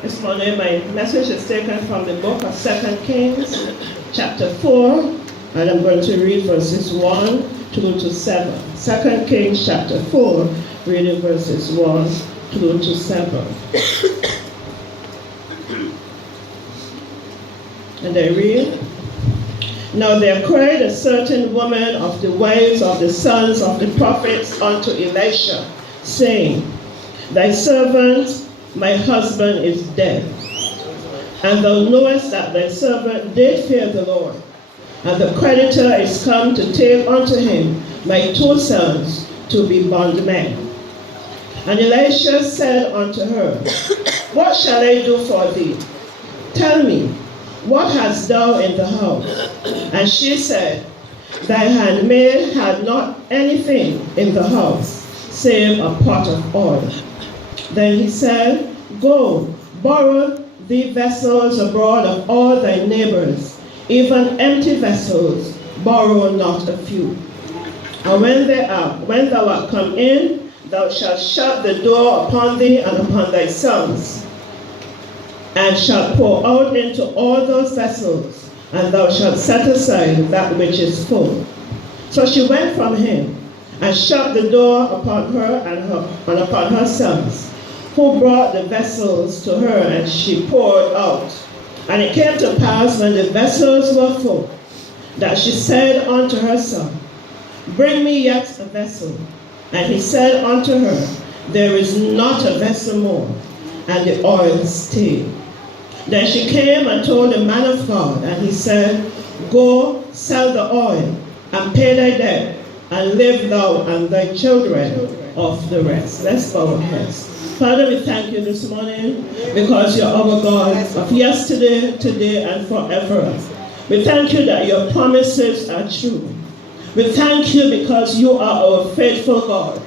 This morning my message is taken from the book of 2 Kings, chapter 4, and I'm going to read verses 1 through to 7. 2 Kings chapter 4, reading verses 1 through to 7. And I read, Now there cried a certain woman of the wives of the sons of the prophets unto Elisha, saying, Thy servant, my husband, is dead. And thou knowest that thy servant did fear the Lord. And the creditor is come to take unto him my 2 sons to be bondmen. And Elisha said unto her, What shall I do for thee? Tell me, what hast thou in the house? And she said, Thy handmaid had not anything in the house, save a pot of oil. Then he said, Go, borrow thee vessels abroad of all thy neighbors, even empty vessels, borrow not a few. And when thou art come in, thou shalt shut the door upon thee and upon thy sons, and shalt pour out into all those vessels, and thou shalt set aside that which is full. So she went from him, and shut the door upon her and upon her sons, who brought the vessels to her, and she poured out. And it came to pass, when the vessels were full, that she said unto her son, Bring me yet a vessel. And he said unto her, There is not a vessel more. And the oil stayed. Then she came and told the man of God, and he said, Go, sell the oil, and pay thy debt, and live thou and thy children of the rest. Let's bow our heads. Father, we thank you this morning because you're our God of yesterday, today, and forever. We thank you that your promises are true. We thank you because you are our faithful God.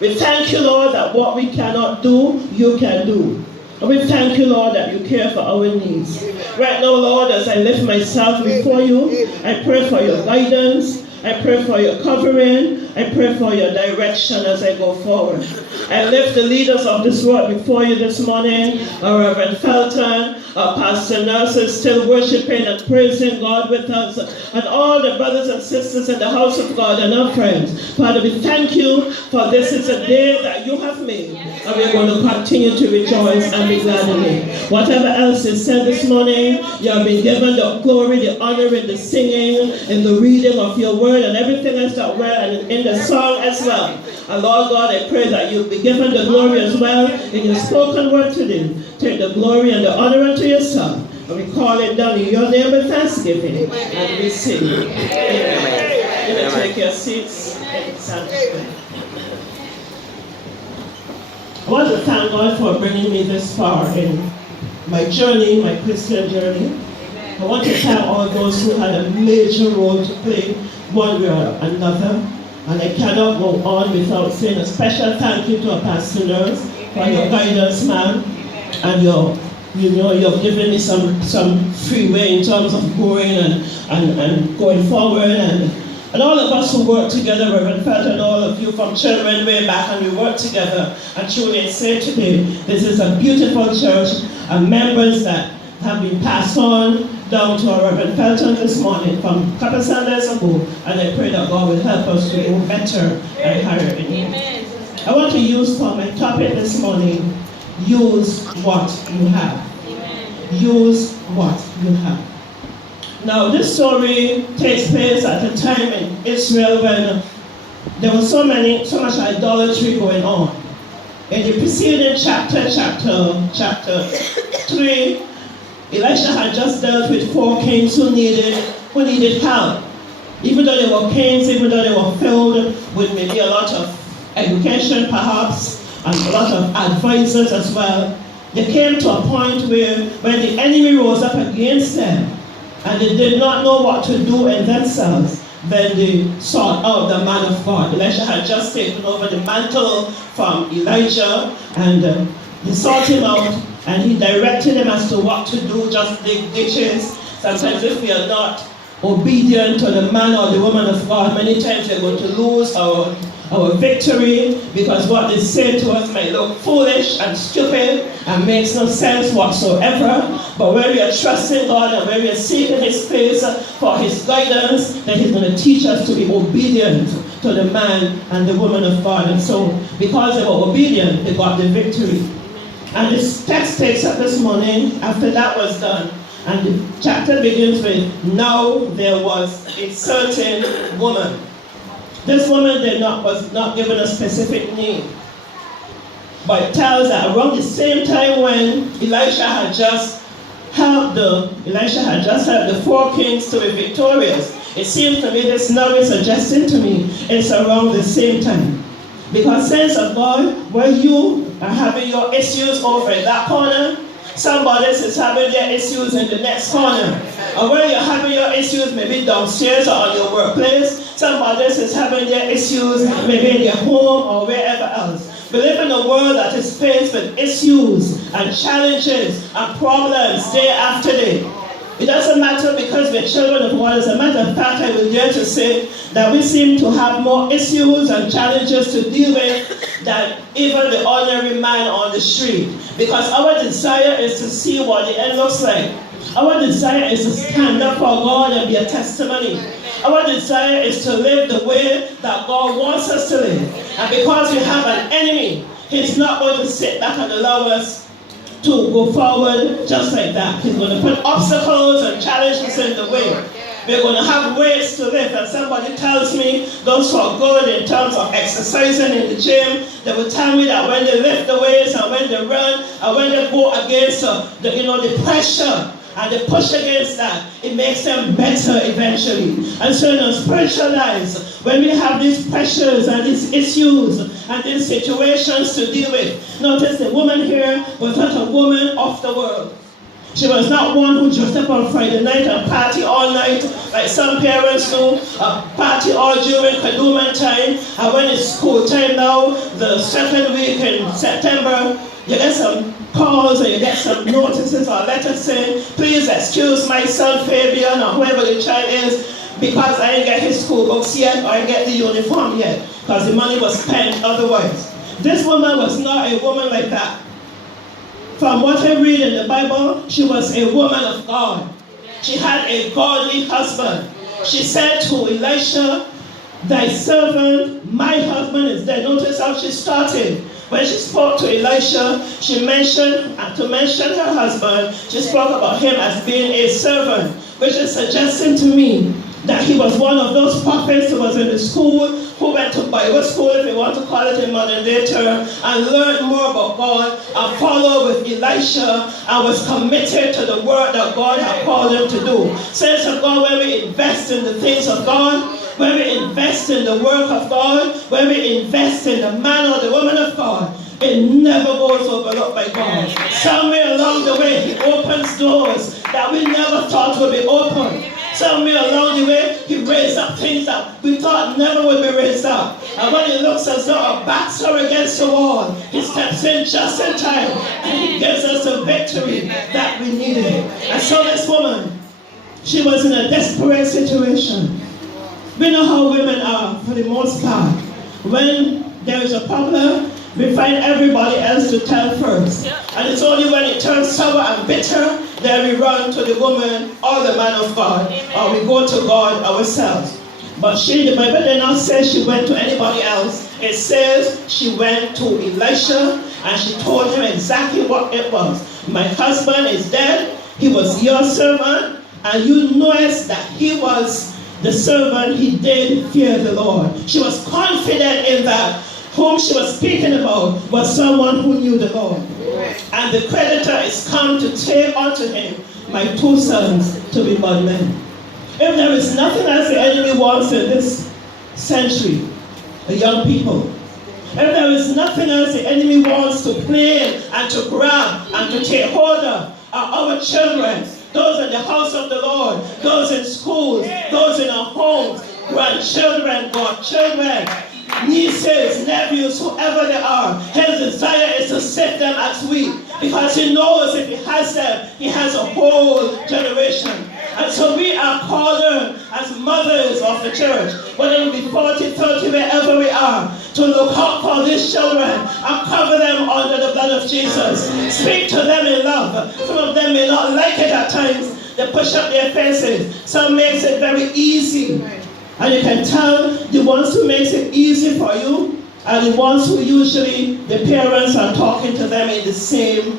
We thank you, Lord, that what we cannot do, you can do. And we thank you, Lord, that you care for our needs. Right now, Lord, as I lift myself before you, I pray for your guidance. I pray for your covering. I pray for your direction as I go forward. I lift the leaders of this world before you this morning, our Reverend Felton, our Pastor Nurses still worshiping and praising God with us, and all the brothers and sisters in the house of God and our friends. Father, we thank you for this is a day that you have made, and we're going to continue to rejoice and be glad in it. Whatever else is said this morning, you have been given the glory, the honor, in the singing, in the reading of your word, and everything else that we're in the song as well. And Lord God, I pray that you'll be given the glory as well in your spoken word today. Take the glory and the honor unto yourself. And we call it done in your name with thanksgiving. And we sing. Amen. You may take your seats and sanctify. I want to thank God for bringing me this far in my journey, my Christian journey. I want to thank all those who had a major role to play one way or another. And I cannot go on without saying a special thank you to our pastor nurse for your guidance, ma'am. And you've given me some freeway in terms of going and going forward. And all of us who work together, Reverend Felton and all of you from children way back, and we work together. And truly I say today, this is a beautiful church, and members that have been passed on down to our Reverend Felton this morning from a couple of Sundays ago, and I pray that God will help us to go better and higher in Him. I want to use for my topic this morning, use what you have. Use what you have. Now this story takes place at a time in Israel when there was so much idolatry going on. In the preceding chapter 3, Elisha had just dealt with 4 kings who needed help. Even though they were kings, even though they were filled with maybe a lot of education perhaps, and a lot of advisors as well, they came to a point where when the enemy rose up against them, and they did not know what to do in themselves, then they sought out the man of God. Elisha had just taken over the mantle from Elijah, and he sought him out, and he directed him as to what to do, just dig ditches. Sometimes if we are not obedient to the man or the woman of God, many times we're going to lose our our victory, because what they say to us may look foolish and stupid and makes no sense whatsoever. But when we are trusting God and when we are seeking His face for His guidance, then He's going to teach us to be obedient to the man and the woman of God. And so, because they were obedient, they got the victory. And this text takes up this morning after that was done. And the chapter begins with, now there was a certain woman. This woman was not given a specific name. But it tells that around the same time when Elisha had just helped the 4 kings to be victorious, it seems to me this now is suggesting to me it's around the same time. Because saints of God, when you are having your issues over in that corner, somebody else is having their issues in the next corner. Or when you're having your issues maybe downstairs or on your workplace, somebody else is having their issues maybe in their home or wherever else. We live in a world that is faced with issues and challenges and problems day after day. It doesn't matter because we're children of God. As a matter of fact, I will dare to say that we seem to have more issues and challenges to deal with than even the ordinary man on the street. Because our desire is to see what the end looks like. Our desire is to stand up for God and be a testimony. Our desire is to live the way that God wants us to live. And because we have an enemy, He's not going to sit back and allow us to go forward just like that. He's going to put obstacles and challenges in the way. We're going to have ways to live. And somebody tells me those who are good in terms of exercising in the gym, they will tell me that when they lift the weights and when they run and when they go against the pressure and they push against that, it makes them better eventually. And so in our spiritual lives, when we have these pressures and these issues and these situations to deal with, notice the woman here was not a woman of the world. She was not one who dressed up on Friday night and party all night, like some parents do, party all during Kadooman time, and when it's school time now, the second week in September, you get some calls or you get some notices or letters saying, please excuse my son Fabian or whoever the child is, because I didn't get his school books yet or I didn't get the uniform yet, because the money was spent otherwise. This woman was not a woman like that. From what I read in the Bible, she was a woman of God. She had a godly husband. She said to Elisha, thy servant, my husband is dead. Notice how she started. When she spoke to Elisha, she mentioned her husband, she spoke about him as being a servant, which is suggesting to me that he was one of those prophets who was in the school, who went to Bible school, if you want to call it in modern day term, and learned more about God, and followed with Elisha, and was committed to the work that God had called him to do. Saints of God, when we invest in the things of God, when we invest in the work of God, when we invest in the man or the woman of God, it never goes overlooked by God. Somewhere along the way, He opens doors that we never thought would be open. Somewhere along the way, He raised up things that we thought never would be raised up. And when it looks as though our backs are against the wall, He steps in just in time and He gives us the victory that we needed. And so this woman, she was in a desperate situation. We know how women are for the most part. When there is a problem, we find everybody else to tell first. And it's only when it turns sour and bitter that we run to the woman or the man of God, or we go to God ourselves. But the Bible did not say she went to anybody else. It says she went to Elisha and she told him exactly what it was. My husband is dead. He was your servant. And you notice that he was the servant. He did fear the Lord. She was confident in that. Whom she was speaking about was someone who knew the Lord. And the creditor is come to take unto him my 2 sons to be bondmen. If there is nothing else the enemy wants in this century, the young people, if there is nothing else the enemy wants to claim and to grab and to take hold of, are our children, those in the house of the Lord, those in schools, those in our homes, grandchildren, godchildren, nieces, nephews, whoever they are. His desire is to set them as weak, because He knows if He has them, He has a whole generation. And so we are called as mothers of the church, whether it be 40, 30, wherever we are, to look out for these children and cover them under the blood of Jesus. Speak to them in love. Some of them may not like it at times. They push up their faces. Some makes it very easy. And you can tell the ones who makes it easy for you are the ones who usually the parents are talking to them in the same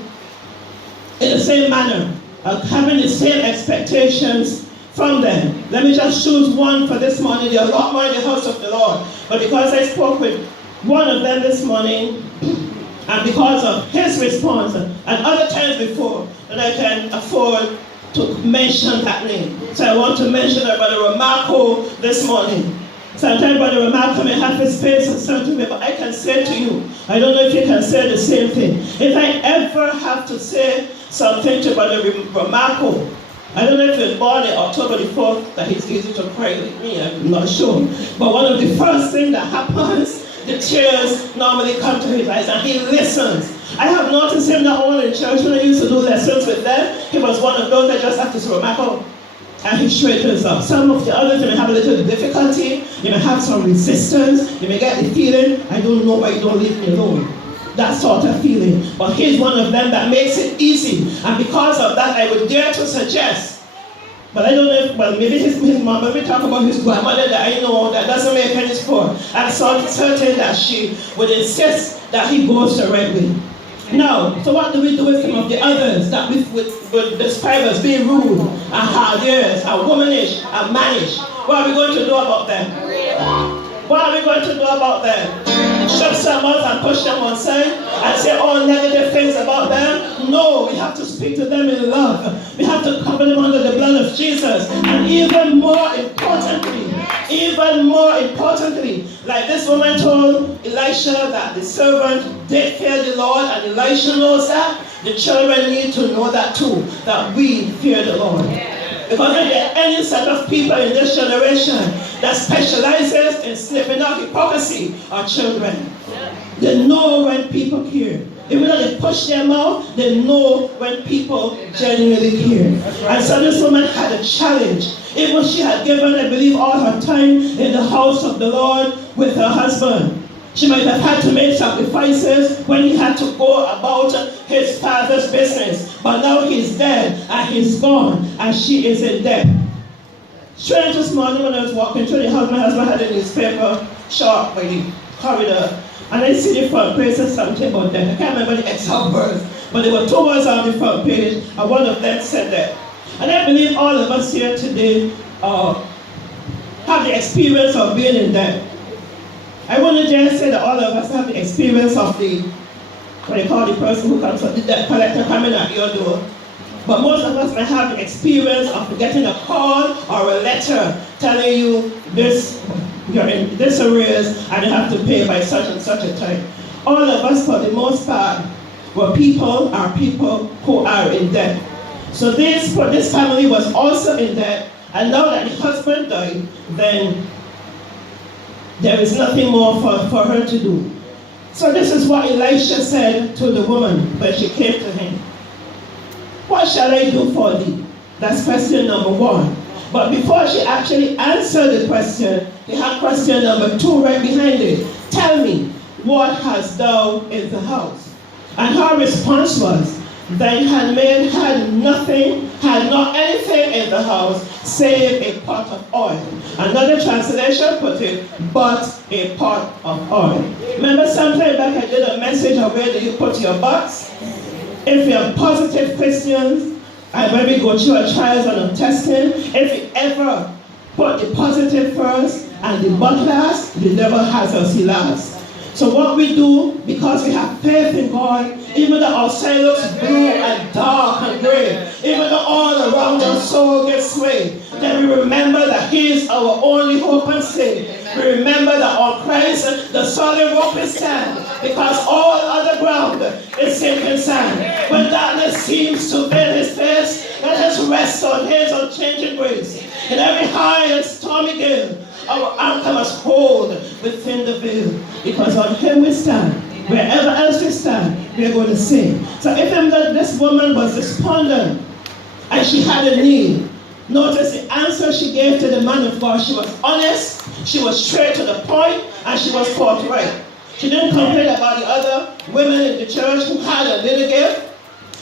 manner, having the same expectations from them. Let me just choose one for this morning. There are a lot more in the house of the Lord. But because I spoke with one of them this morning, and because of his response, and other times before, that I can afford to mention that name. So I want to mention Brother Ramako this morning. Sometimes Brother Ramako may have his space and say to me, but I can say to you, I don't know if you can say the same thing. If I ever have to say something to Brother Ramako, I don't know if he was born on October the 4th, that he's easy to pray with me, I'm not sure. But one of the first things that happens, the tears normally come to his eyes and he listens. I have noticed him not only in church. When I used to do lessons with them, he was one of those that just have to say, Ramako, and he straightens up. Some of the others, you may have a little difficulty, you may have some resistance, you may get the feeling, I don't know why you don't leave me alone. That sort of feeling. But he's one of them that makes it easy. And because of that, I would dare to suggest, but I don't know if, well, maybe his mom, when we talk about his grandmother that I know that doesn't make any sport, I'm certain that she would insist that he goes the right way. Now, so what do we do with some of the others that we would describe as being rude, and hard ears, and womanish, and mannish? What are we going to do about them? What are we going to do about them? Shove someone and push them on side and say all negative things about them? No, we have to speak to them in love. We have to cover them under the blood of Jesus. And even more importantly, like this woman told Elisha that the servant did fear the Lord, and Elisha knows that, the children need to know that too, that we fear the Lord. Because if there are any set of people in this generation that specializes in sniffing out hypocrisy, are children. They know when people care. Even though they push their mouth, they know when people genuinely care. And so this woman had a challenge. Even she had given, I believe, all her time in the house of the Lord with her husband. She might have had to make sacrifices when he had to go about his father's business. But now he's dead and he's gone and she is in debt. Strange this morning when I was walking through the house, my husband had a newspaper shop by the corridor. And I see the front page said something about that. I can't remember the exact words, but there were 2 words on the front page, and one of them said that. And I believe all of us here today have the experience of being in debt. I wouldn't just say that all of us have the experience of what they call the person who comes up, the debt collector coming at your door. But most of us may have the experience of getting a call or a letter telling you you're in this arrears and you have to pay by such and such a time. All of us, for the most part, are people who are in debt. So this family was also in debt, and now that the husband died, then there is nothing more for her to do. So this is what Elisha said to the woman when she came to him. What shall I do for thee? That's question number 1. But before she actually answered the question, he had question number 2 right behind it. Tell me, what hast thou in the house? And her response was, thy handmaid had not anything in the house save a pot of oil. Another translation put it, but a pot of oil. Remember sometime back I did a message of where do you put your butts? If you're positive Christians, and when we go through our trials and our testing, if you ever put the positive first and the but last, the devil has us last. So what we do, because we have faith in God, even though outside looks blue and dark and gray, even though all around our soul gets swayed, then we remember that He is our only hope and stay. We remember that on Christ, the solid rock is stand, because all other ground is sinking sand. When darkness seems to veil His face, let us rest on His unchanging grace. In every high and stormy gale, our anchor must hold within the veil, because on Him we stand. Wherever else we stand, we are going to sing. So if this woman was despondent and she had a need, notice the answer she gave to the man of God. She was honest She was straight to the point, and she was forthright. She didn't complain about the other women in the church who had a little gift.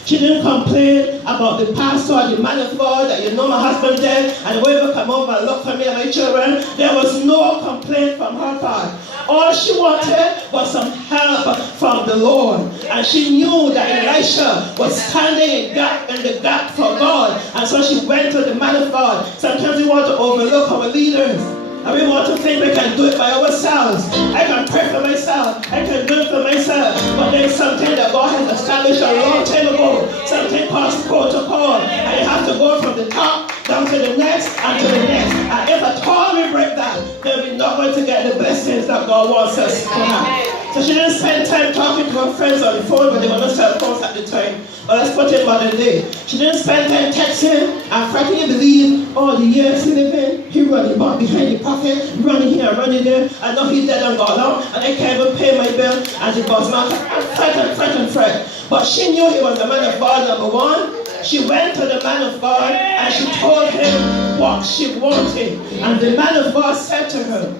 She didn't complain about the pastor or the man of God that, you know, my husband dead and the way come over and look for me and my children. There was no complaint from her part. All she wanted was some help from the Lord. And she knew that Elisha was standing in the gap for God. And so she went to the man of God. Sometimes we want to overlook our leaders. And we want to think we can do it by ourselves. I can pray for myself. I can do it for myself. But there's something that God has established a long time ago. Something called protocol. And you have to go from the top down to the next and to the next. And if at all we break that, then we're not going to get the blessings that God wants us to have. So she didn't spend time talking to her friends on the phone, but they were not cell phones at the time. But let's put it modern day. She didn't spend time texting and fretting to believe, oh, the years he living, he running back behind the pocket, running here, running there. I know he dead and gone out, and I can't even pay my bill. And the boss man, and fret. But she knew he was the man of God, number one. She went to the man of God and she told him what she wanted. And the man of God said to her,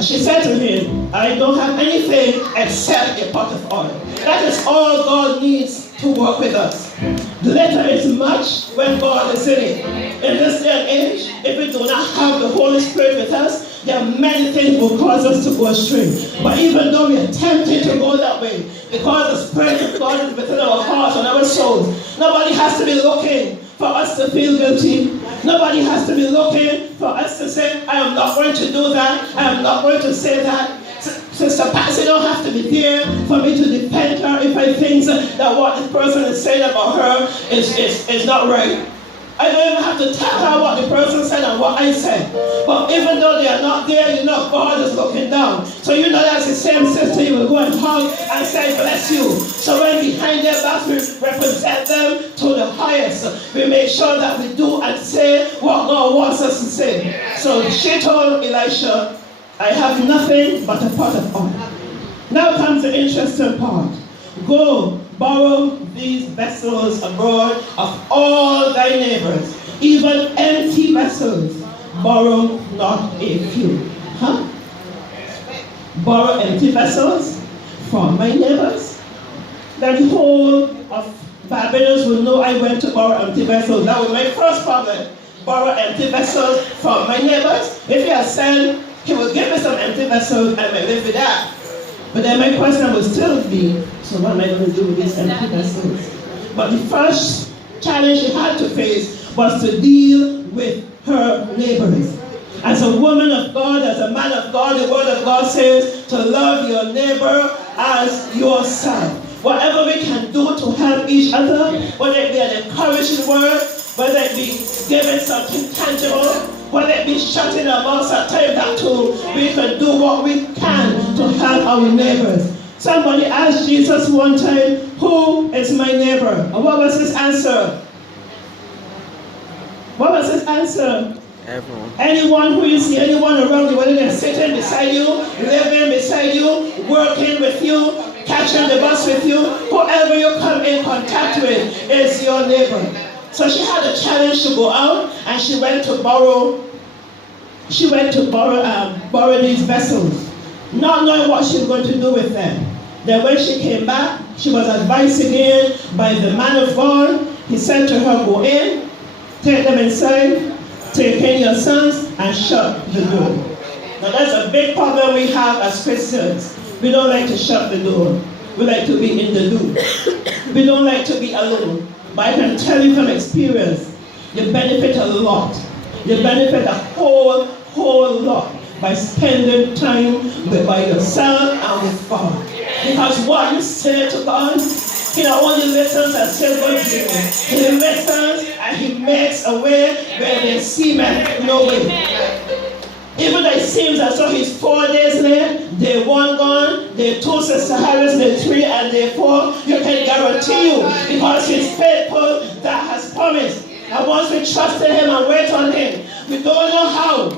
she said to him, I don't have anything except a pot of oil. That is all God needs to work with us. Little is much when God is in it. In this day and age, if we do not have the Holy Spirit with us, there are many things will cause us to go astray. But even though we are tempted to go that way, because the Spirit of God is within our hearts and our souls, nobody has to be looking for us to feel guilty. Nobody has to be looking for us to say, I am not going to do that. I am not going to say that. Sister Patsy don't have to be there for me to defend her if I think that what this person is saying about her is not right. I don't even have to tell her what the person said and what I said. But even though they are not there, you know God is looking down. So you know that's the same sister you will go and hug and say, bless you. So when behind their backs we represent them to the highest, we make sure that we do and say what God wants us to say. So she told Elisha, I have nothing but a pot of oil. Now comes the interesting part. Go, borrow these vessels abroad of all thy neighbors, even empty vessels. Borrow not a few. Borrow empty vessels from my neighbors. Then the whole of Babylonians will know I went to borrow empty vessels. That was my first problem. Borrow empty vessels from my neighbors. If he has said he will give me some empty vessels, I may live with that. But then my question will still be, so what am I going to do with these empty vessels? But the first challenge she had to face was to deal with her neighbors. As a woman of God, as a man of God, the word of God says to love your neighbor as yourself. Whatever we can do to help each other, whether it be an encouraging word, whether it be giving something tangible, whether it be shutting our mouths at times, that too, we can do what we can to help our neighbors. Somebody asked Jesus one time, who is my neighbor? And what was his answer? What was his answer? Everyone. Anyone who you see, anyone around you, whether they're sitting beside you, living beside you, working with you, catching the bus with you, whoever you come in contact with is your neighbor. So she had a challenge to go out, and she went to borrow these vessels, not knowing what she was going to do with them. Then when she came back, she was advised again by the man of God. He said to her, go in, take them inside, take in your sons, and shut the door. Now that's a big problem we have as Christians. We don't like to shut the door. We like to be in the loop. We don't like to be alone. But I can tell you from experience, you benefit a lot. You benefit a whole lot by spending time by yourself and with God. Because what you say to God, He not only listens and says what you do. He listens and He makes a way where there seemeth no way. Even though it seems as though He's 4 days late, day 1 gone, day 2 Sister Harris, day 3 and day 4, you can guarantee you, because He's faithful that has promised. And once we trust in Him and wait on Him, we don't know how,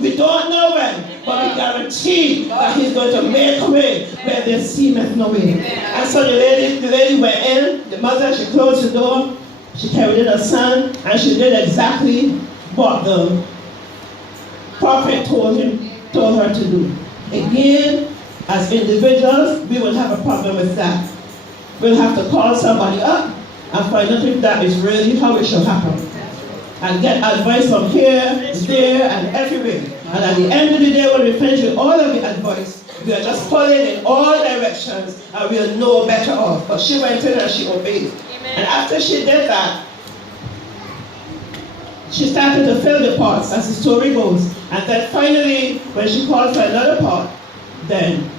we don't know when, but we guarantee that He's going to make a way where there seemeth no way. And so the lady went in, the mother, she closed the door, she carried in her son, and she did exactly what the prophet told him told her to do. Again, as individuals, we will have a problem with that. We'll have to call somebody up and find out if that is really how it should happen. And get advice from here, there, and everywhere. And at the end of the day, when we finish with all of the advice, we are just pulling in all directions and we'll know better off. But she went in and she obeyed. Amen. And after she did that, she started to fill the pots, as the story goes. And then finally, when she called for another pot, then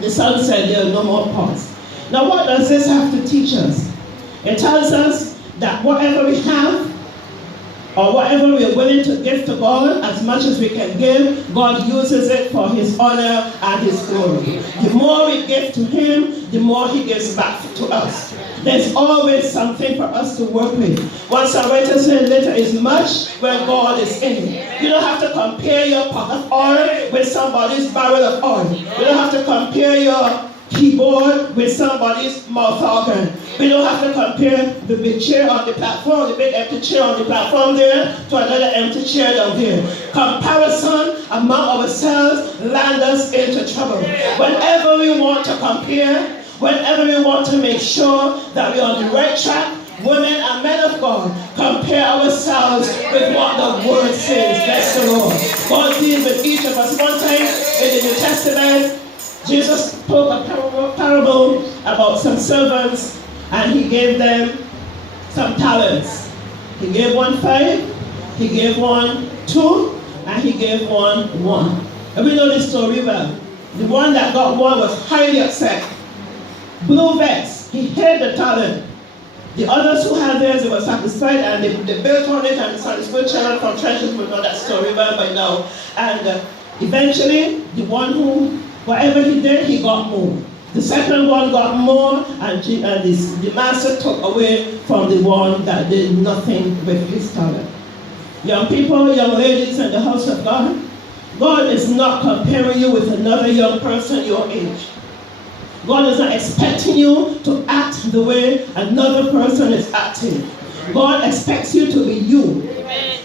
the son said there are no more pots. Now what does this have to teach us? It tells us that whatever we have, or whatever we are willing to give to God, as much as we can give, God uses it for His honor and His glory. The more we give to Him, the more He gives back to us. There's always something for us to work with. One songwriter said, little is much when God is in it. You don't have to compare your pot of oil with somebody's barrel of oil. You don't have to compare your keyboard with somebody's mouth organ. We don't have to compare the big chair on the platform, the big empty chair on the platform there, to another empty chair down there. Comparison among ourselves lands us into trouble. Whenever we want to compare, whenever we want to make sure that we're on the right track, women and men of God, compare ourselves with what the Word says. Bless the Lord. God deals with each of us. One time in the New Testament, Jesus spoke a parable about some servants, and He gave them some talents. He gave one 5, He gave one 2, and He gave one 1. And we know this story well. The one that got 1 was highly upset, blue vexed. He hid the talent. The others who had theirs, they were satisfied, and they built on it, and Sunday school children from trenches will know that story well by now. And eventually, the one who, whatever he did, he got more. The second one got more, and the master took away from the one that did nothing with his talent. Young people, young ladies in the house of God, God is not comparing you with another young person your age. God is not expecting you to act the way another person is acting. God expects you to be you.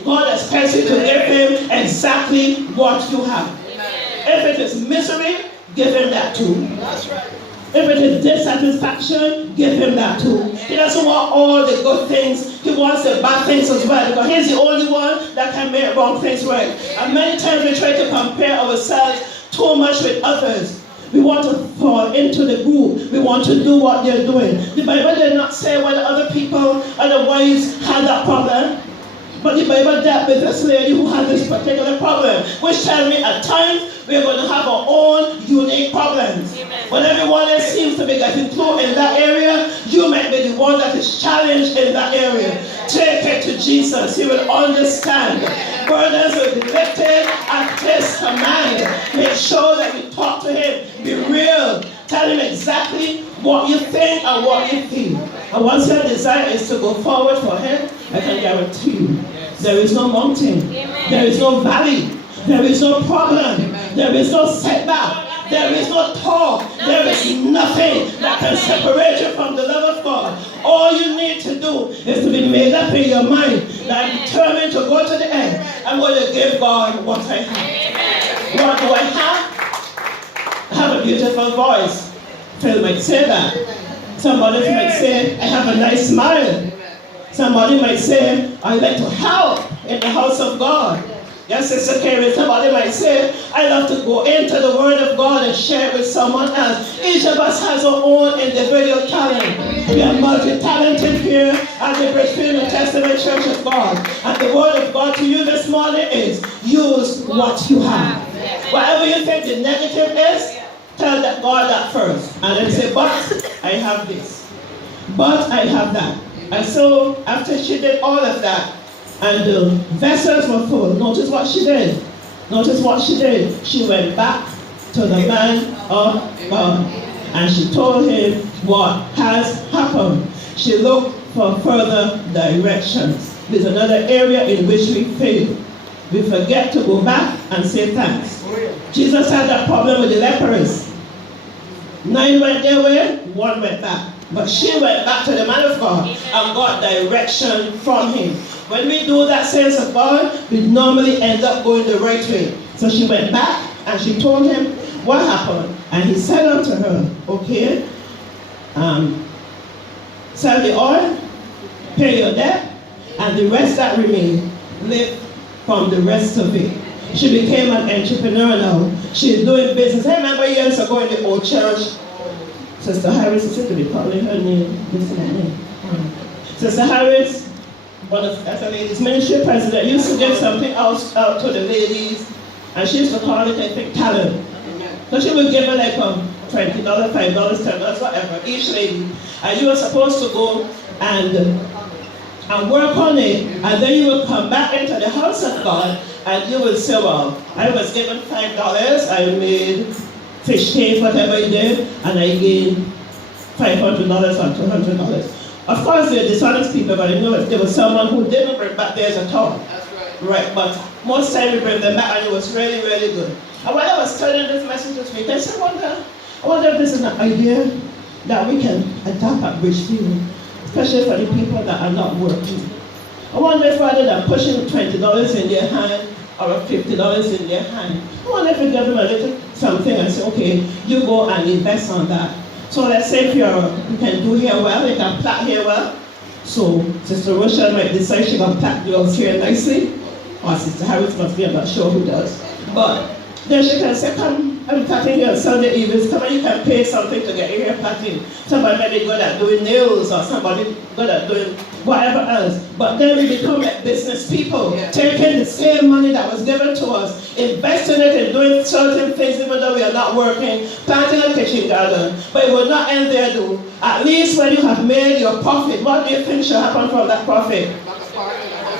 God expects you to give Him exactly what you have. If it is misery, give Him that too. That's right. If it is dissatisfaction, give Him that too. He doesn't want all the good things. He wants the bad things as well. Because He's the only one that can make wrong things right. And many times we try to compare ourselves too much with others. We want to fall into the group. We want to do what they're doing. The Bible did not say whether other people, other wives had that problem. But the Bible dealt with this lady who had this particular problem, which tells me at times we're going to have our own unique problems. Amen. When everyone else seems to be getting through in that area, you might be the one that is challenged in that area. Take it to Jesus. He will understand. Burdens will be lifted at His command. Make sure that you talk to Him. Be real. Tell Him exactly what you think and what you feel. And once your desire is to go forward for Him, I can guarantee you, there is no mountain, there is no valley, there is no problem, there is no setback, there is no talk, there is nothing that can separate you from the love of God. All you need to do is to be made up in your mind that I'm determined to go to the end. I'm going to give God what I have. What do I have? I have a beautiful voice. Phil might say that. Somebody might say, I have a nice smile. Somebody might say, I like to help in the house of God. Yes, Sister Carrie. Somebody might say, I love to go into the Word of God and share it with someone else. Each of us has our own individual talent. We are multi-talented here at the Bridgefield New Testament Church of God. And the Word of God to you this morning is, use what you have. Whatever you think the negative is, tell that God that first. And then say, but I have this. But I have that. And so, after she did all of that, and the vessels were full, notice what she did. Notice what she did. She went back to the man of God. And she told him what has happened. She looked for further directions. There's another area in which we fail. We forget to go back and say thanks. Jesus had that problem with the lepers. 9 went their way, 1 went back. But she went back to the man of God and got direction from him. When we do that, saints of God, we normally end up going the right way. So she went back and she told him what happened. And he said unto her, okay, sell the oil, pay your debt, and the rest that remained, live from the rest of it. She became an entrepreneur now. She's doing business. I remember years ago in the old church, Sister Harris, I seem to be calling her name, this is her name. Sister Harris, one of the ladies' ministry president, used to give something out to the ladies, and she used to call it, I think, talent. So she would give her like $20, $5, $10, whatever, each lady. And you were supposed to go and work on it, and then you would come back into the house of God, and you would say, well, I was given $5, I made fish cake, whatever you did, and I gained $500 or $200. Of course, they're dishonest people, but I know if there was someone who didn't bring back theirs at all. That's right. But most time we bring them back, and it was really, really good. And while I was studying this message this week, I said, I wonder if this is an idea that we can adopt at Bridgefield, especially for the people that are not working. I wonder if rather than pushing $20 in their hand or $50 in their hand, I wonder if we give them a little something and say, okay, you go and invest on that. So let's say if you can do hair well, you can plait hair well. So Sister Rochelle might decide she can plait girls' hair nicely. Or Sister Harris must be, I'm not sure who does. But then she can say, come, I'm plaiting here on Sunday evenings. Come and you can pay something to get your hair plaited. Somebody might be good at doing nails, or somebody good at doing whatever else. But then we become like business people, taking the same money that was given to us, investing it in doing certain things even though we are not working, planting a kitchen garden. But it will not end there though. At least when you have made your profit, what do you think should happen from that profit?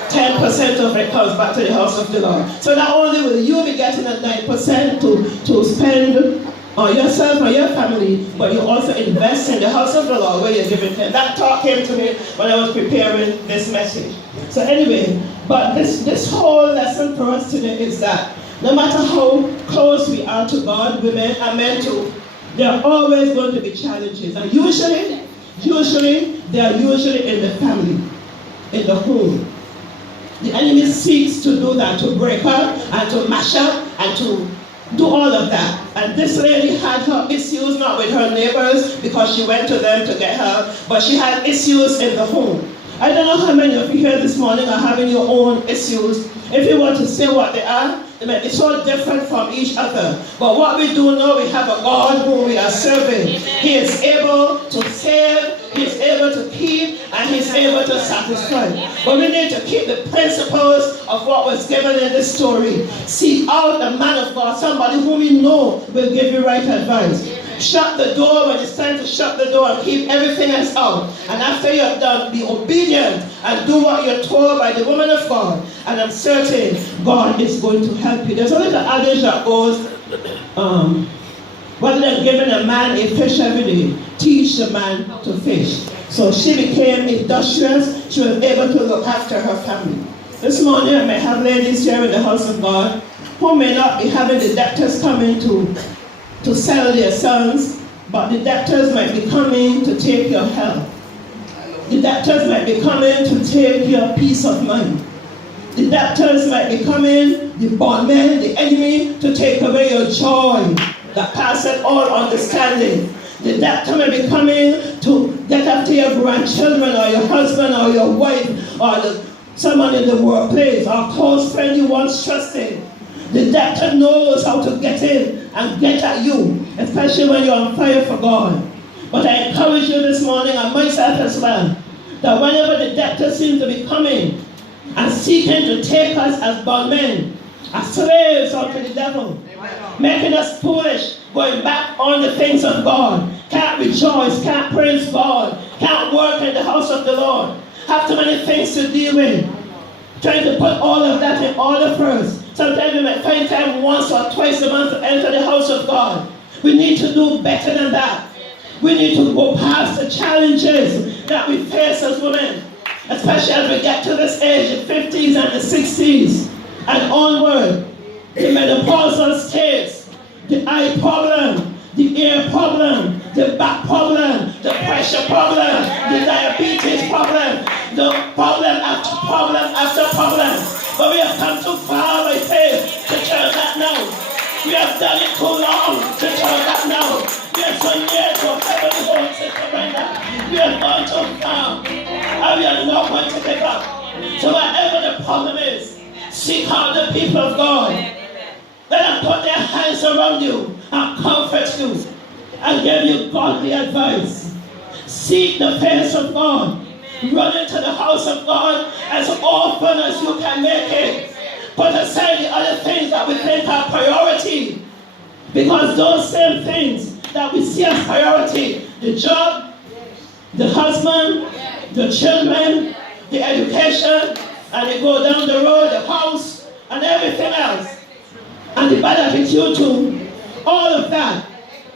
10% of it comes back to the house of the Lord. So not only will you be getting a 9% to spend on yourself or your family, but you also invest in the house of the Lord where you're giving 10. That thought came to me when I was preparing this message. So anyway, but this whole lesson for us today is that no matter how close we are to God, women and men too, there are always going to be challenges. And usually, they are usually in the family, in the home. The enemy seeks to do that, to break up and to mash up and to do all of that. And this lady had her issues not with her neighbors because she went to them to get help, but she had issues in the home. I don't know how many of you here this morning are having your own issues. If you want to say what they are, they may be so different from each other. But what we do know, we have a God whom we are serving. He is able to save, He is able to keep, and He is able to satisfy. But we need to keep the principles of what was given in this story. Seek out a man of God, somebody whom you know will give you right advice. Shut the door when it's time to shut the door and keep everything else out. And after you have done, be obedient and do what you're told by the woman of God. And I'm certain God is going to help you. There's a little adage that goes, rather than giving a man a fish every day, teach the man to fish. So she became industrious. She was able to look after her family. This morning I may have ladies here in the house of God who may not be having the debtors coming to sell their sons, but the debtors might be coming to take your health. The debtors might be coming to take your peace of mind. The debtors might be coming, the bondmen, the enemy, to take away your joy that passeth all understanding. The debtor may be coming to get after your grandchildren or your husband or your wife or someone in the workplace or close friend you once trusted. The debtor knows how to get in and get at you, especially when you're on fire for God. But I encourage you this morning, and myself as well, that whenever the debtor seems to be coming and seeking to take us as bondmen, as slaves unto the devil, making us foolish, going back on the things of God, can't rejoice, can't praise God, can't work in the house of the Lord, have too many things to deal with, trying to put all of that in order first. Sometimes we might find time once or twice a month to enter the house of God. We need to do better than that. We need to go past the challenges that we face as women, especially as we get to this age, the 50s and the 60s and onward. The menopausal states, the eye problem, the ear problem, the back problem, the pressure problem, the diabetes problem, the problem after problem after problem. But we have come too far by faith to turn that now. have done it too long to turn back now. We are so near to heavenly home, Sister Brenda. We are going to come, and we are not going to give up. So whatever the problem is, seek out the people of God. Let them put their hands around you and comfort you and give you godly advice. Seek the face of God. Run into the house of God as often as you can make it. Put aside the other things that we think are priority. Because those same things that we see as priority, the job, the husband, the children, the education, and they go down the road, the house, and everything else, and the bad attitude too, all of that,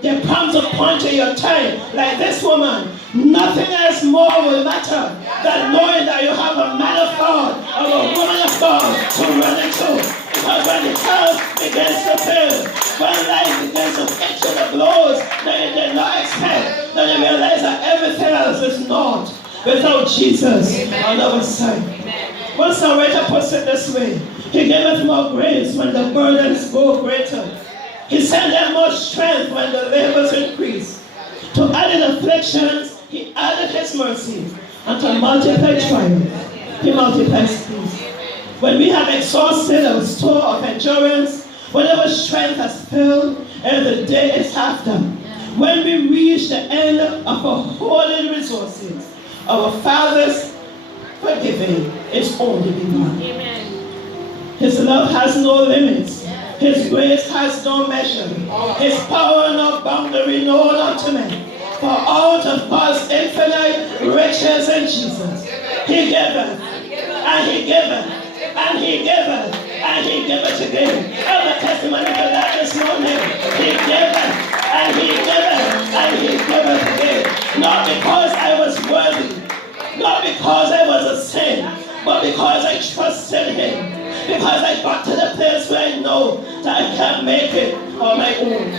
there comes a point in your time, like this woman, nothing else more will matter than knowing that you have a man of God or a woman of God to run into. Because when the child begins to fail, when life begins to hit you the blows that you did not expect, then you realize that everything else is not without Jesus on our side. One songwriter puts it this way: He giveth more grace when the burdens grow greater. He sent them more strength when the labors increase. To added afflictions, He added His mercy, and to multiply triumph, He multiplies peace. When we have exhausted our store of endurance, when our strength has failed, and the day is half done, when we reach the end of our holy resources, our Father's forgiving is only begun. Amen. His love has no limits. His grace has no measure. His power no boundary known unto men. For out of God's infinite riches in Jesus, He giveth, and He giveth, and He giveth, and He giveth again. And the testimony to that this morning. He giveth, and He giveth, and He giveth again. Not because I was worthy, not because I was a sin, but because I trusted Him. Because I got to the place where I know that I can't make it on my own.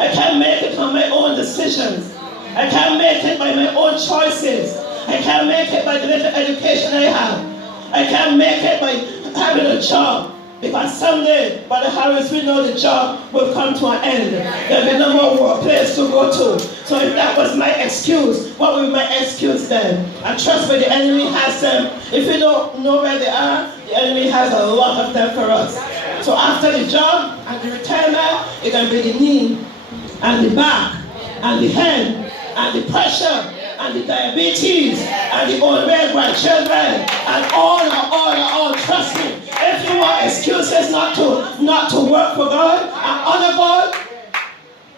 I can't make it on my own decisions. I can't make it by my own choices. I can't make it by the little education I have. I can't make it by having a job. Because someday, by the Harris, we know the job will come to an end. There'll be no more workplace to go to. So if that was my excuse, what would be my excuse then? And trust me, the enemy has them. If you don't know where they are, the enemy has a lot of them for us. So after the job and the retirement, it's going to be the knee and the back and the head and the pressure and the diabetes and the old grandchildren and all. Trust me, if you want excuses not to work for God and honor God,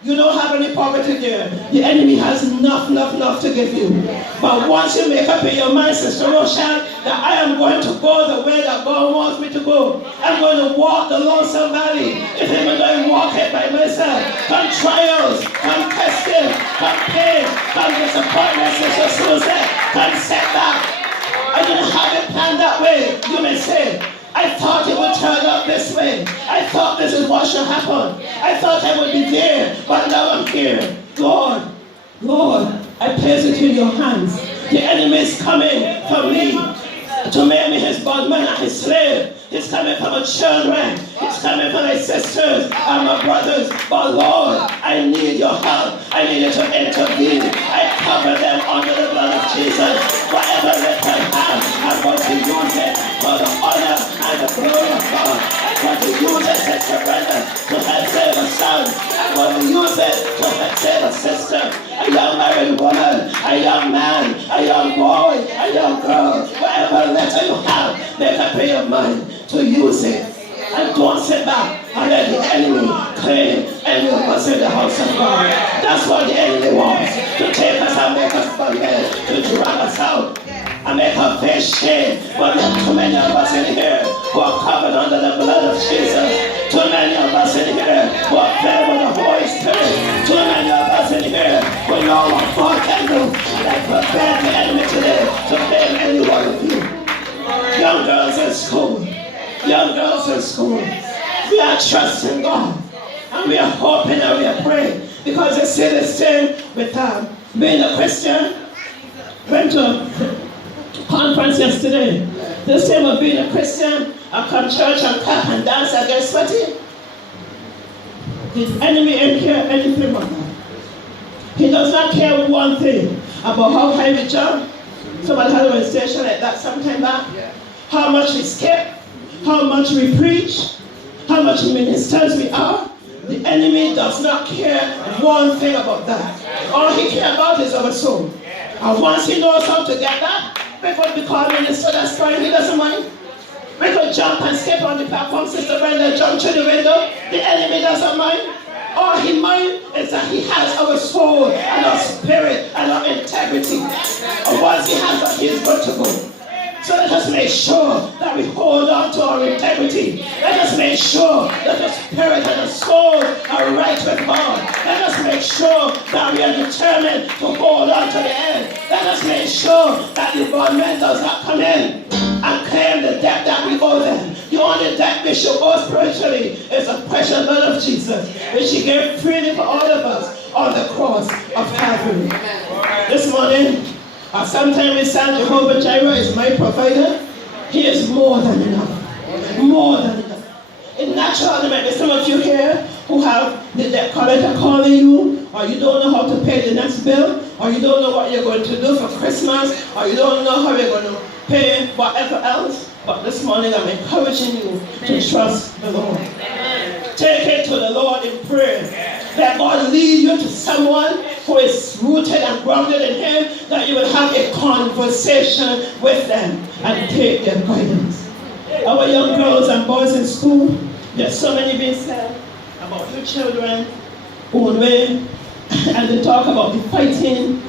you don't have any poverty there. The enemy has enough to give you. But once you make up in your mind, Sister Rochelle, that I am going to go the way that God wants me to go. I'm going to walk the Lonesome Valley. If I'm going to walk it by myself, come trials, come testing, come pain, come disappointment, Sister Susan, come setback. I didn't have it planned that way, you may say. I thought it would turn out this way. I thought this is what should happen. I thought I would be there, but now I'm here. Lord, I place it in your hands. The enemy is coming for me to make me his bondman and his slave. He's coming for my children. He's coming for my sisters and my brothers. But Lord, I need your help. I need you to intervene. I cover them under the blood of Jesus. Whatever they can have, I'm going to use it for the honor and the glory of God. I'm going to use it, Sister Brenda, to help save a son. I'm going to use it to help save a sister, a young married woman, a young man, a young boy, a young girl. Whatever letter you have, make up in your mind to use it. And don't sit back and let the enemy claim any of us in the house of God. That's what the enemy wants, to take us and make us forget, to drag us out and make us face shame. But there are too many of us in here who are covered under the blood of Jesus. Too many of us in here who are filled with the Holy Spirit. Too many of us in here who know what God can do. And I prepare the enemy today to blame any one of you. Young girls in school. Young girls in school, we are trusting God, and we are hoping and we are praying, because you see this thing with being a Christian. Went to a conference yesterday. This thing of being a Christian, I come to church and clap and dance and get sweaty. The enemy ain't care anything about that. He does not care one thing about how high we jump. Somebody had a station like that sometime back. How much we skip, how much we preach, how much ministers we are. The enemy does not care one thing about that. All he cares about is our soul. And once he knows how to get that, we could become minister, that's fine, he doesn't mind. We could jump and skip on the platform, Sister Brenda, jump through the window. The enemy doesn't mind. All he minds is that he has our soul and our spirit and our integrity. And once he has that, he is good to go. So let us make sure that we hold on to our integrity. Let us make sure that the spirit and the soul are right with God. Let us make sure that we are determined to hold on to the end. Let us make sure that the government does not come in and claim the debt that we owe them. The only debt we should owe spiritually is the precious blood of Jesus, which he gave freely for all of us on the cross of Calvary. This morning, sometimes we say Jehovah Jireh is my provider. He is more than enough. More than enough. In natural, there might be some of you here who have the debt collector calling you, or you don't know how to pay the next bill, or you don't know what you're going to do for Christmas, or you don't know how you're going to pay whatever else. But this morning I'm encouraging you to trust the Lord. Take it to the Lord in prayer. That God lead you to someone who is rooted and grounded in Him, that you will have a conversation with them and take their guidance. Our young girls and boys in school, there's so many being said about your children, own way, and they talk about the fighting.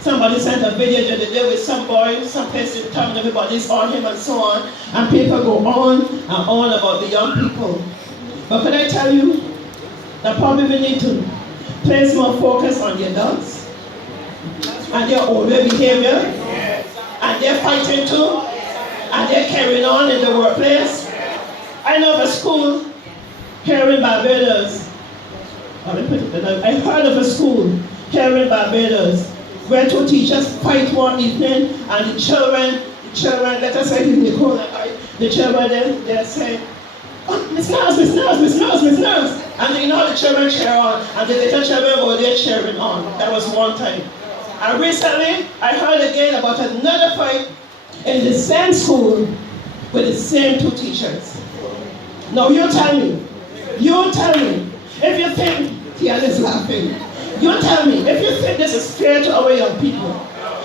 Somebody sent a video the other day with some boy, some place in town, everybody's on him and so on, and people go on and on about the young people. But can I tell you, that probably we need to place more focus on the adults and their older behavior, and they're fighting too, and they're carrying on in the workplace. I know of a school here in Barbados. I heard of a school here in Barbados where two teachers fight one evening, and the children, let us say the children they're saying, "Oh, Miss Nurse. And you know the children cheer on, and the little children were there cheering on. That was one time. And recently, I heard again about another fight in the same school with the same two teachers. Now you tell me, if you think, Tiana is laughing, you tell me, if you think this is fair to our young people,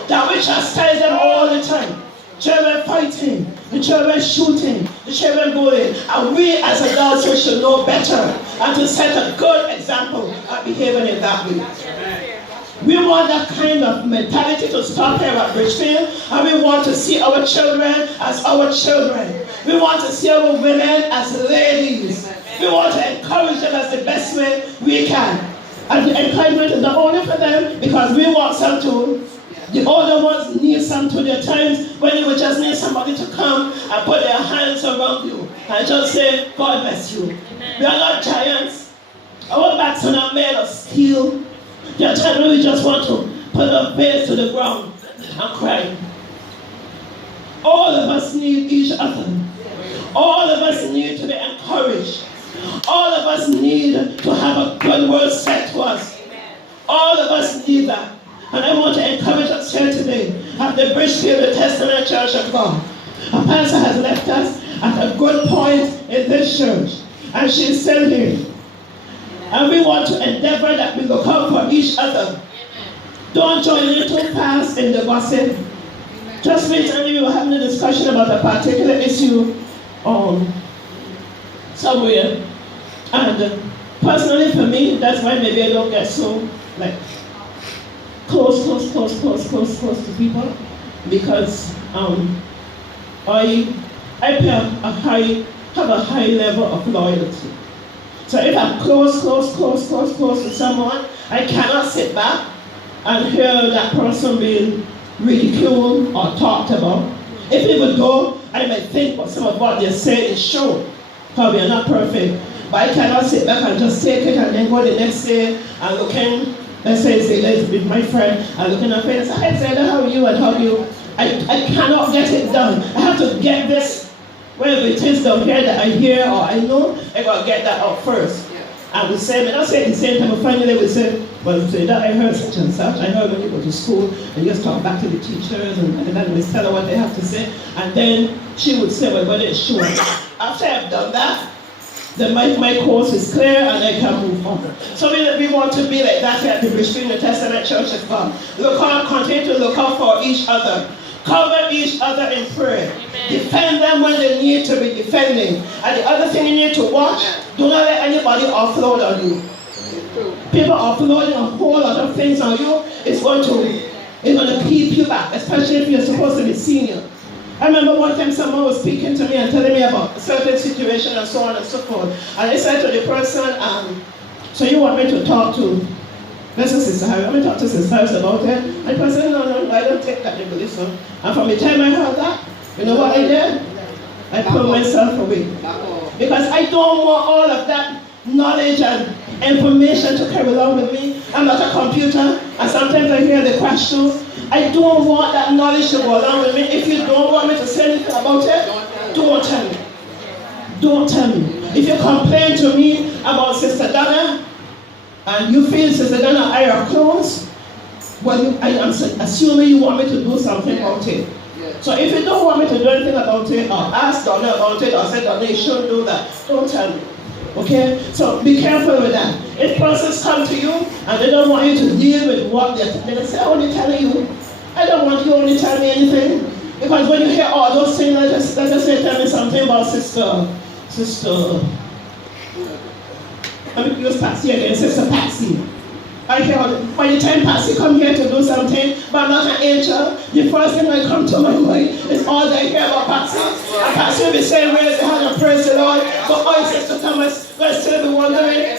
that we chastise them all the time, children fighting, the children shooting, the children bullying, and we as adults we should know better and to set a good example of behaving in that way. We want that kind of mentality to stop here at Bridgefield, and we want to see our children as our children. We want to see our women as ladies. We want to encourage them as the best way we can. And the encouragement is not only for them, because we want some too. The older ones need some to their times when you would just need somebody to come and put their hands around you and just say, God bless you. We are not giants. Our backs are not made of steel. There are times when we just want to put our face to the ground and cry. All of us need each other. All of us need to be encouraged. All of us need to have a good word said to us. All of us need that. And I want to encourage us here today at the Bridgefield Testament Church of God. A pastor has left us at a good point in this church, and she's still here. And we want to endeavor that we look out for each other. Don't join in too fast in the gossip. Just recently we were having a discussion about a particular issue somewhere. And personally for me, that's why maybe I don't get so close to people, because I have a high level of loyalty. So if I'm close to someone, I cannot sit back and hear that person being ridiculed or talked about. If even though I might think some of what they're saying is true, because we are not perfect, but I cannot sit back and just take it and then go the next day and looking. Let's say it's with my friend, and looking at her and say, "Hi Zenda, how are you and how are you?" I cannot get it done. I have to get this, wherever it is down here that I hear or I know, I got to get that out first. And we say, I say at the same time, finally we say, well, say that I heard such and such. I heard when you go to school and you just talk back to the teachers and then we tell her what they have to say. And then she would say, well, whether it's sure. After I've done that, then my course is clear and I can move on. So we want to be like that here at the Bridgefield New Testament Church of God. Continue to look out for each other. Cover each other in prayer. Amen. Defend them when they need to be defending. And the other thing you need to watch, do not let anybody offload on you. People offloading a whole lot of things on you, it's going to keep you back, especially if you're supposed to be senior. I remember one time someone was speaking to me and telling me about a certain situation and so on and so forth. And I said to the person, so you want me to talk to Sister Harry? I want me to talk to Sister Harry about it? And the person said, no, I don't take that, you listen. And from the time I heard that, you know what I did? I pulled myself away. Because I don't want all of that knowledge and information to carry along with me. I'm not a computer, and sometimes I hear the questions. I don't want that knowledge to go along with me. If you don't want me to say anything about it, don't tell me. Don't tell me. If you complain to me about Sister Donna, and you feel Sister Donna I are close, well, I am assuming you want me to do something about it. So if you don't want me to do anything about it, or ask Donna about it, or say Donna you shouldn't do that, don't tell me. Okay? So be careful with that. If persons come to you and they don't want you to deal with what they're say, I'm only telling you. I don't want you to only tell me anything. Because when you hear all those things, let us say, tell me something about Sister. Let me use Patsy again, Sister Patsy. I hear by the time Patsy come here to do something, but I'm not an angel, the first thing that comes to my mind is all they hear about Patsy. And Patsy will be saying, raise the hand and praise the Lord. But my Sister Thomas will still be wondering,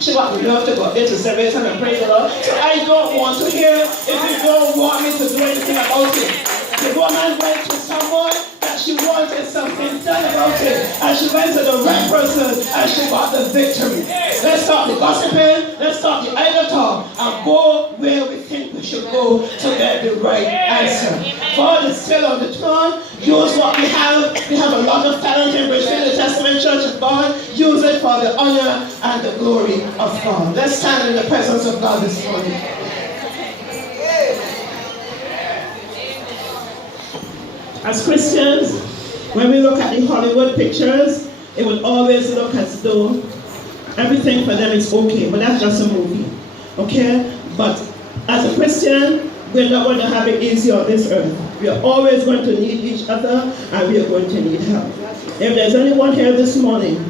she would love to go into service and praise the Lord. So I don't want to hear if you don't want me to do anything about it. The woman went to someone that she wanted something done about it, and she went to the right person and she got the victory. Let's stop the gossiping, let's stop the idle talk, and go where we think we should go to get the right answer. God is still on the throne. Use what we have. We have a lot of talent in Bridgefield, the Testament Church of God. Use it for the honor and the glory of God. Let's stand in the presence of God this morning. As Christians, when we look at the Hollywood pictures, it will always look as though everything for them is okay, but that's just a movie, okay? But as a Christian, we're not going to have it easy on this earth. We are always going to need each other, and we are going to need help. If there's anyone here this morning